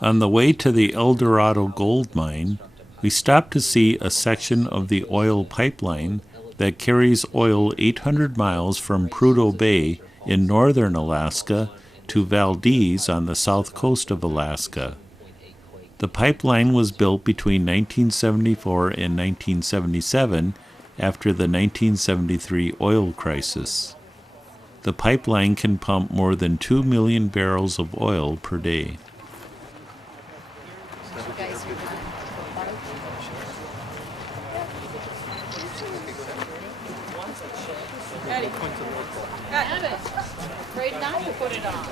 On the way to the Eldorado Gold mine, we stopped to see a section of the oil pipeline that carries oil 800 miles from Prudhoe Bay in northern Alaska to Valdez on the south coast of Alaska. The pipeline was built between 1974 and 1977 after the 1973 oil crisis. The pipeline can pump more than 2 million barrels of oil per day. Right now you put it on.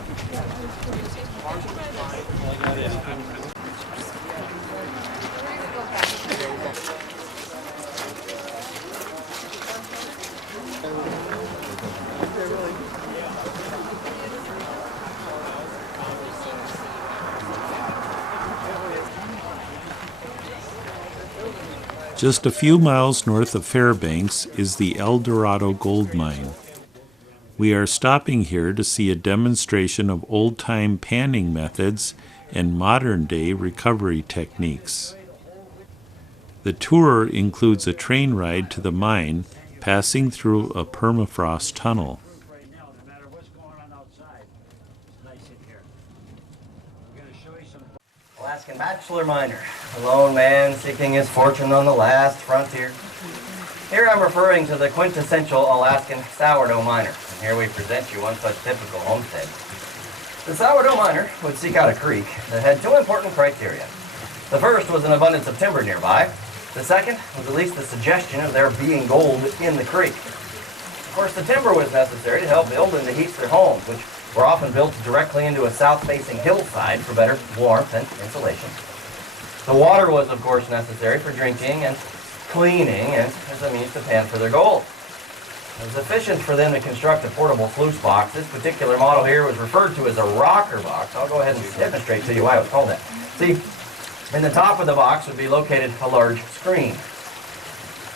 Just a few miles north of Fairbanks is the Eldorado Gold mine. We are stopping here to see a demonstration of old-time panning methods and modern-day recovery techniques. The tour includes a train ride to the mine, passing through a permafrost tunnel. Alaskan bachelor miner, a lone man seeking his fortune on the last frontier. Here I'm referring to the quintessential Alaskan sourdough miner, and here we present you one such typical homestead. The sourdough miner would seek out a creek that had two important criteria. The first was an abundance of timber nearby. The second was at least the suggestion of there being gold in the creek. Of course, the timber was necessary to help build and to heat their homes, which were often built directly into a south-facing hillside for better warmth and insulation. The water was, of course, necessary for drinking and cleaning and as a means to pan for their gold. It was efficient for them to construct a portable sluice box. This particular model here was referred to as a rocker box. I'll go ahead and demonstrate to you why it was called that. See, in the top of the box would be located a large screen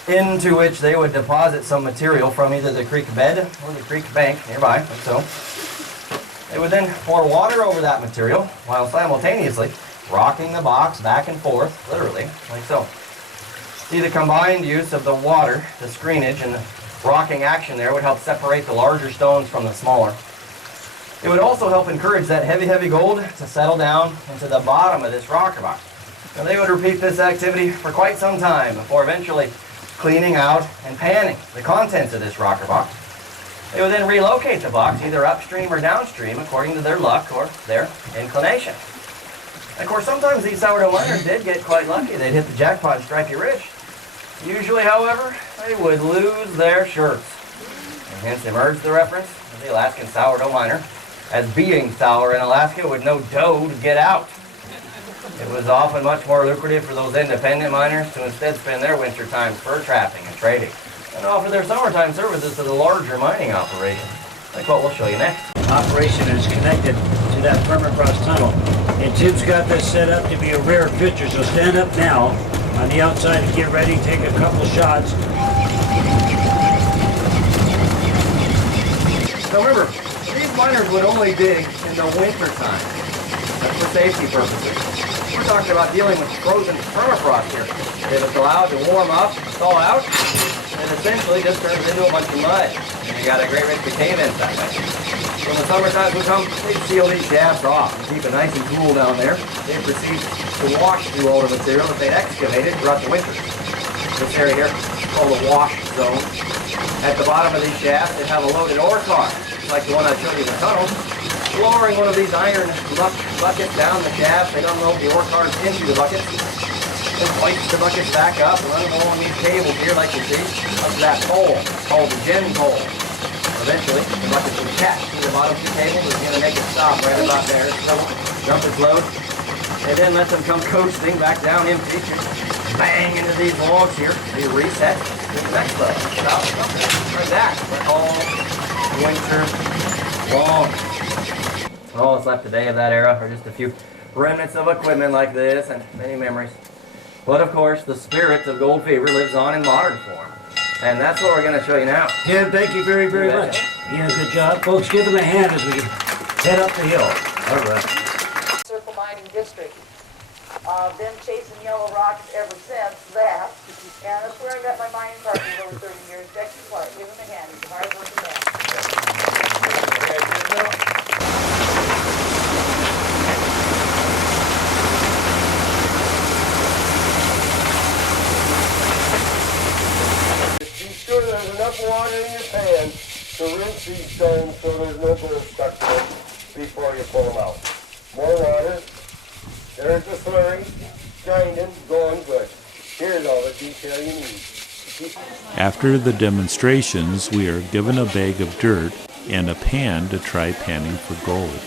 into which they would deposit some material from either the creek bed or the creek bank nearby, like so. They would then pour water over that material while simultaneously rocking the box back and forth, literally, like so. See, the combined use of the water, the screenage, and the rocking action there would help separate the larger stones from the smaller. It would also help encourage that heavy gold to settle down into the bottom of this rocker box. Now, they would repeat this activity for quite some time before eventually cleaning out and panning the contents of this rocker box. They would then relocate the box either upstream or downstream according to their luck or their inclination. And of course, sometimes these sourdough miners did get quite lucky. They'd hit the jackpot and strike it rich. Usually, however, they would lose their shirts. And hence emerged the reference of the Alaskan sourdough miner as being sour in Alaska with no dough to get out. It was often much more lucrative for those independent miners to instead spend their winter time fur trapping and trading and offer their summertime services to the larger mining operations, like what we'll show you next. Operation is connected to that permafrost tunnel. And Tim's got this set up to be a rare picture, so stand up now on the outside and get ready, take a couple shots. Now remember, these miners would only dig in the winter time. That's for safety purposes. We're talking about dealing with frozen permafrost here. If it's allowed to warm up, thaw out, it essentially just turns into a bunch of mud. And you got a great risk of cave inside. When the summertime would come, they'd seal these shafts off and keep it nice and cool down there. They'd proceed to wash through all the material that they'd excavated throughout the winter. This area here is called the wash zone. At the bottom of these shafts, they have a loaded ore car, like the one I showed you in the tunnel. Lowering one of these iron buckets down the shaft, they unload the ore cars into the buckets, and hoist the buckets back up and run them along these cables here, like you see, up to that pole called the gem pole. Eventually, the buckets will catch to the bottom of the cable. It's going to make it stop right about there. So, dump its load, and then let them come coasting back down empty. Bang into these logs here. They reset to the next load. Stop, like that. For all winter long. All that's left today of that era are just a few remnants of equipment like this and many memories. But of course, the spirit of gold fever lives on in modern form. And that's what we're going to show you now. Tim, thank you very much. Yeah, good job. Folks, give them a hand as we head up the hill. All right. Circle mining district. Been chasing yellow rocks ever since that, and that's where I got my mining partner over 30 years, Becky Clark. Give him a hand, he's a hard-working man. Be sure there's enough water in your pan to rinse these stones so there's no gold stuck to them before you pull them out. More water. There's the slurry, grinding, going good. Here's all the detail you need. After the demonstrations, we are given a bag of dirt and a pan to try panning for gold.